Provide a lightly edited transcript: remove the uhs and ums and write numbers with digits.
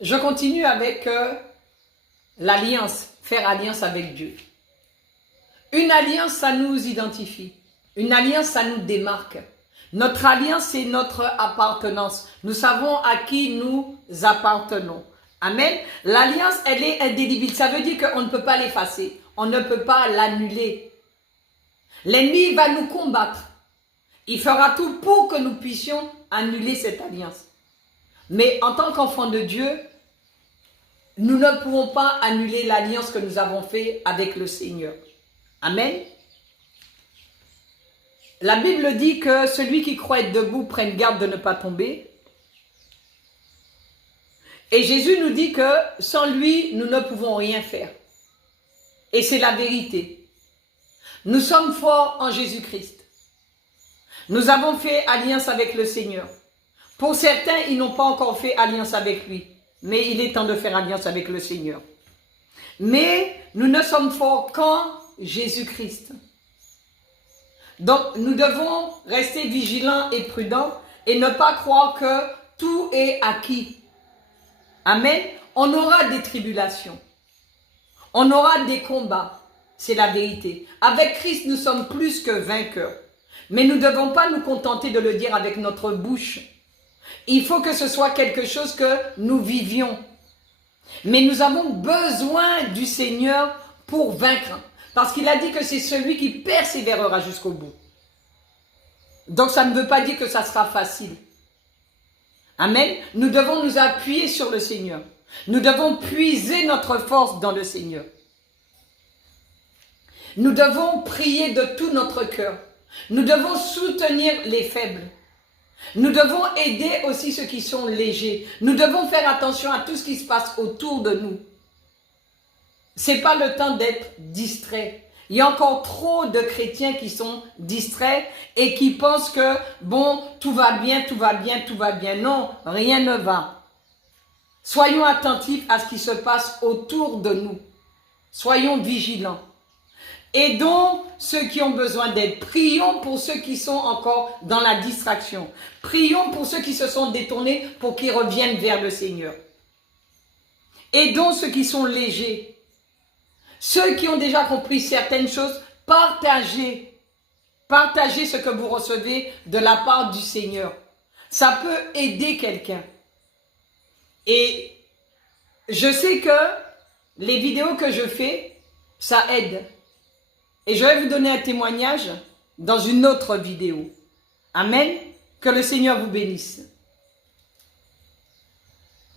Je continue avec l'alliance, faire alliance avec Dieu. Une alliance, ça nous identifie. Une alliance, ça nous démarque. Notre alliance, c'est notre appartenance. Nous savons à qui nous appartenons. Amen. L'alliance, elle est indélébile. Ça veut dire qu'on ne peut pas l'effacer. On ne peut pas l'annuler. L'ennemi va nous combattre. Il fera tout pour que nous puissions annuler cette alliance. Mais en tant qu'enfants de Dieu, nous ne pouvons pas annuler l'alliance que nous avons faite avec le Seigneur. Amen. La Bible dit que celui qui croit être debout prenne garde de ne pas tomber. Et Jésus nous dit que sans lui, nous ne pouvons rien faire. Et c'est la vérité. Nous sommes forts en Jésus-Christ. Nous avons fait alliance avec le Seigneur. Pour certains, ils n'ont pas encore fait alliance avec lui. Mais il est temps de faire alliance avec le Seigneur. Mais nous ne sommes forts qu'en Jésus-Christ. Donc, nous devons rester vigilants et prudents et ne pas croire que tout est acquis. Amen. On aura des tribulations. On aura des combats. C'est la vérité. Avec Christ, nous sommes plus que vainqueurs. Mais nous ne devons pas nous contenter de le dire avec notre bouche. Il faut que ce soit quelque chose que nous vivions. Mais nous avons besoin du Seigneur pour vaincre. Parce qu'il a dit que c'est celui qui persévérera jusqu'au bout. Donc ça ne veut pas dire que ça sera facile. Amen. Nous devons nous appuyer sur le Seigneur. Nous devons puiser notre force dans le Seigneur. Nous devons prier de tout notre cœur. Nous devons soutenir les faibles. Nous devons aider aussi ceux qui sont légers. Nous devons faire attention à tout ce qui se passe autour de nous. Ce n'est pas le temps d'être distrait. Il y a encore trop de chrétiens qui sont distraits et qui pensent que, bon, tout va bien, tout va bien, tout va bien. Non, rien ne va. Soyons attentifs à ce qui se passe autour de nous. Soyons vigilants. Aidons ceux qui ont besoin d'aide. Prions pour ceux qui sont encore dans la distraction. Prions pour ceux qui se sont détournés pour qu'ils reviennent vers le Seigneur. Aidons ceux qui sont légers. Ceux qui ont déjà compris certaines choses, partagez. Partagez ce que vous recevez de la part du Seigneur. Ça peut aider quelqu'un. Et je sais que les vidéos que je fais, ça aide. Et je vais vous donner un témoignage dans une autre vidéo. Amen. Que le Seigneur vous bénisse.